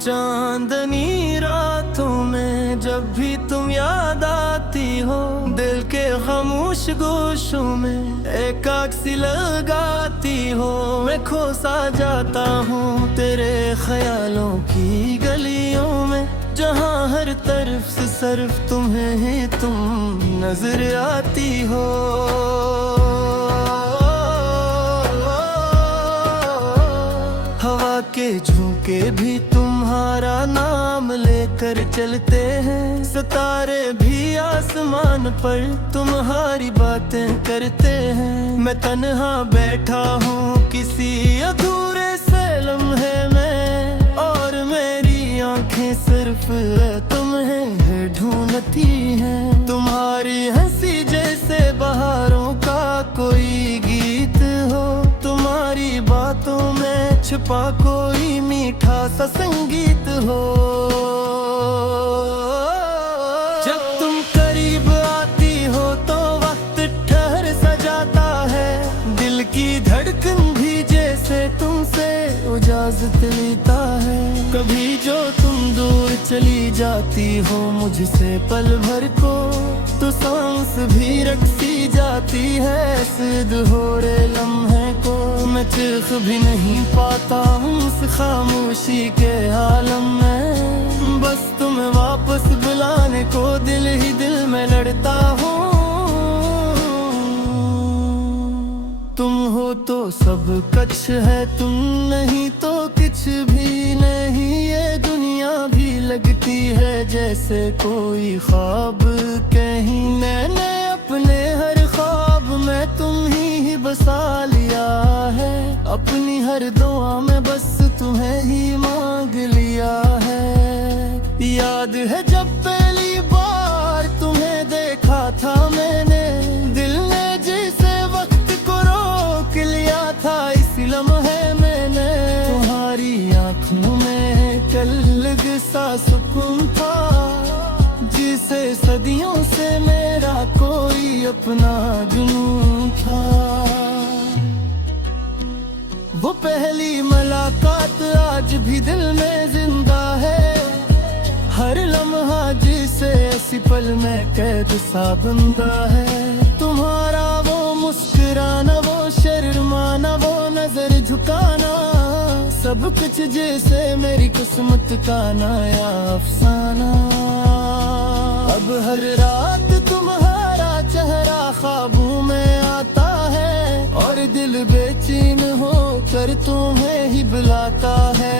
चांदनी रातों में जब भी तुम याद आती हो, दिल के खामोश गोशों में एकाक सी लगाती हो। मैं खो सा जाता हूँ तेरे ख्यालों की गलियों में, जहाँ हर तरफ से सिर्फ तुम्हें ही तुम नजर आती हो। हवा के झोंके भी तुम्हारा नाम लेकर चलते हैं, सितारे भी आसमान पर तुम्हारी बातें करते हैं। मैं तन्हा बैठा हूँ किसी अधूरे से लम्हे में, और मेरी आंखें सिर्फ तुम्हें ढूंढती हैं। तुम्हारी हंसी जैसे बहारों का कोई गीत हो, तुम्हारी बातों में छुपा कोई मीठा सा संगीत हो। जब तुम करीब आती हो तो वक्त ठहर सा जाता है, दिल की धड़कन भी जैसे तुमसे इजाजत लेता है। कभी जो तुम दूर चली जाती हो मुझसे पल भर को, तो सांस भी रखती जाती है सिद्ध हो रे लम्हे को। मैं चीख भी नहीं पाता हूँ उस खामोशी के आलम में, बस तुम्हें वापस बुलाने को दिल ही दिल में लड़ता हूँ। तुम हो तो सब कुछ है, तुम नहीं तो कुछ भी नहीं। ये दुनिया भी लगती है जैसे कोई ख्वाब कहीं, मैंने अपने हर ख्वाब में तुम ही बसा लिया है। अपनी हर दुआ में बस तुम्हें ही मांग लिया है। याद है जब पहली बार तुम्हें देखा था मैंने, दिल ने जिसे वक्त को रोक लिया था इस लम्हे मैंने। तुम्हारी आँखों में कलग सा सुकून था, जिसे सदियों से मेरा कोई अपना जुनून था। वो पहली मुलाकात आज भी दिल में जिंदा है, हर लम्हा जिसे इसी पल में कैद सा बंदा है। तुम्हारा वो मुस्कुराना, वो शर्माना, वो नजर झुकाना, सब कुछ जैसे मेरी किस्मत का नया अफसाना। अब हर रात तुम्हारा चेहरा ख्वाबों में आता है, और दिल बेचैन होकर तुम्हें ही बुलाता है।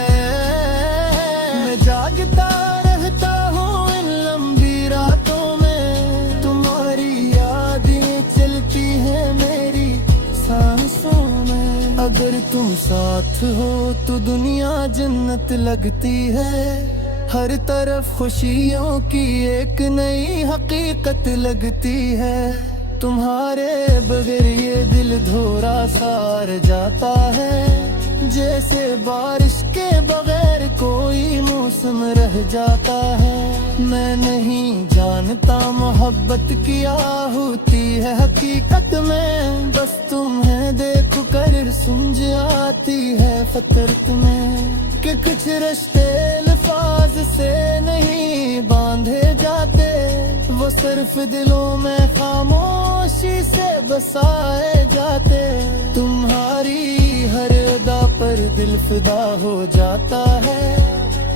मैं जागता रहता हूँ इन लंबी रातों में, तुम्हारी यादें चलती हैं मेरी सांसों में। अगर तुम साथ हो तो दुनिया जन्नत लगती है, हर तरफ खुशियों की एक नई हकीकत लगती है। तुम्हारे बगैर ये दिल धोरा सार जाता है, जैसे बारिश के बगैर कोई मौसम रह जाता है। मैं नहीं जानता मोहब्बत क्या होती है हकीकत में, बस तुम्हें देख कर समझ आती है फितरत में, कि कुछ रिश्ते अल्फाज से नहीं बांधे जाते, वो सिर्फ दिलों में खामोशी से बसाए जाते। तुम्हारी हर अदा पर दिल फिदा हो जाता है,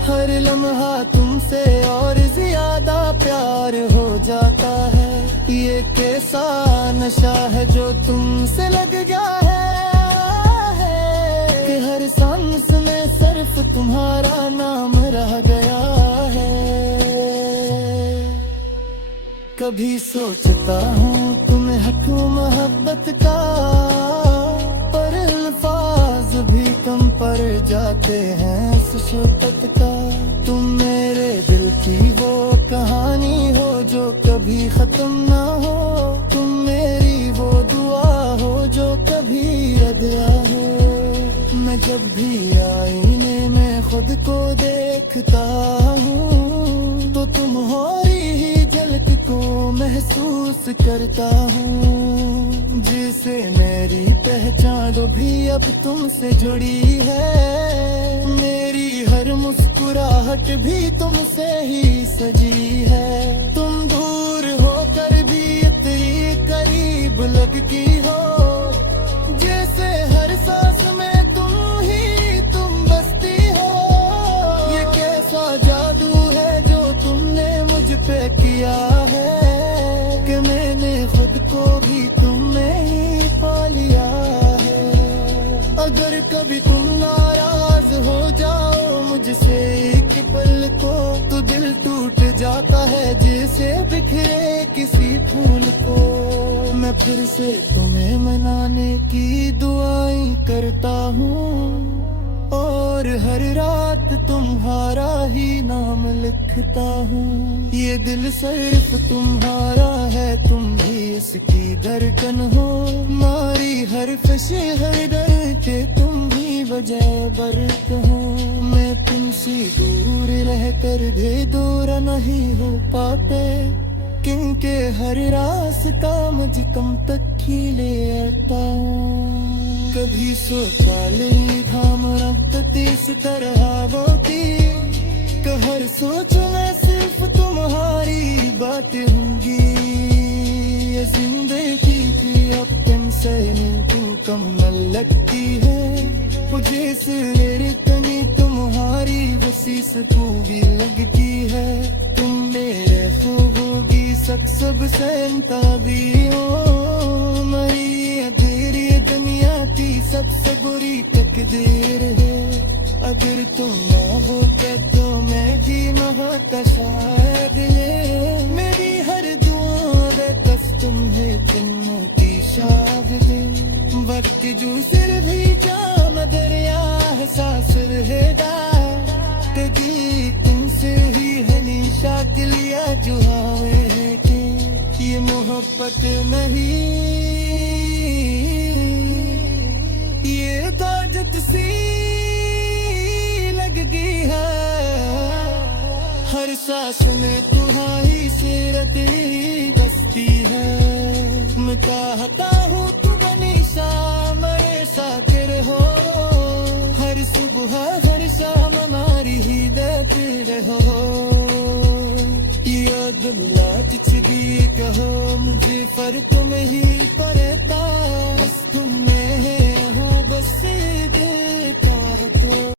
हर लम्हा तुमसे और ज्यादा प्यार हो जाता है। ये कैसा नशा है जो तुमसे लग गया है, कि हर सांस में सिर्फ तुम्हारा नाम रह गया है। कभी सोचता हूँ तुम्हें हक मोहब्बत का, पर अल्फाज भी कम पड़ जाते हैं इस शोकत का। तुम मेरे दिल की वो कहानी हो जो कभी खत्म ना हो, तुम मेरी वो दुआ हो जो कभी अदा हो। मैं जब भी आईने में खुद को देखता हूँ, तो तुम्हारी ही झलक महसूस करता हूँ, जिसे मेरी पहचान भी अब तुमसे जुड़ी है। मेरी हर मुस्कुराहट भी तुमसे ही सजी है। तुम दूर होकर भी इतनी करीब लगती हो, जैसे हर सांस में तुम बसती हो। ये कैसा जादू है जो तुमने मुझ पे किया है, कि मैंने खुद को भी तुमने ही पा लिया है। अगर कभी तुम नाराज हो जाओ मुझसे एक पल को, तो दिल टूट जाता है जैसे बिखरे किसी फूल को। मैं फिर से तुम्हें मनाने की दुआएं करता हूँ, और हर रात तुम्हारा ही नाम लिखता हूँ। ये दिल सिर्फ तुम्हारा है, तुम भी इसकी धड़कन हो। मारी हर खुशी हर दर्द के तुम भी वजह बरत हो। मैं तुमसे दूर रहकर भी दूर नहीं हो पाते, क्योंकि हर रास्ता मुझ कम तक ही ले आता हूँ। कभी सोचा नहीं थाम रखती इस तरह होती, हर सोच में सिर्फ तुम्हारी बात होंगी। ये जिंदगी की अब से तू कम न लगती है मुझे, इसलिए तनी तुम्हारी वसीस को भी लगती है। तुम मेरे खूबोगी सबसे भी हो, मरी तेरी दुनिया की सबसे बुरी तकदीर है। अगर तुम ना होते तो मैं जी न होता शायद। मेरी हर दुआ बस तुम्हें तुमों की शायद। वक्त जो सिर भी जाम दरिया है सांस रहेगा, कभी तुमसे ही है निशा के लिया जो हमें के। ये मोहब्बत नहीं, ये ताजत सी लगती है। हर सांस में तुम्हारी सीरत ही बसती है। मैं चाहता हूँ तुम हमेशा मेरे साथ रहो, हर सुबह हर शाम हमारी ही देते रहो। ये दुनिया कुछ भी कहो मुझे फर्क में ही पड़ता, तुम में हो बस देखा तो।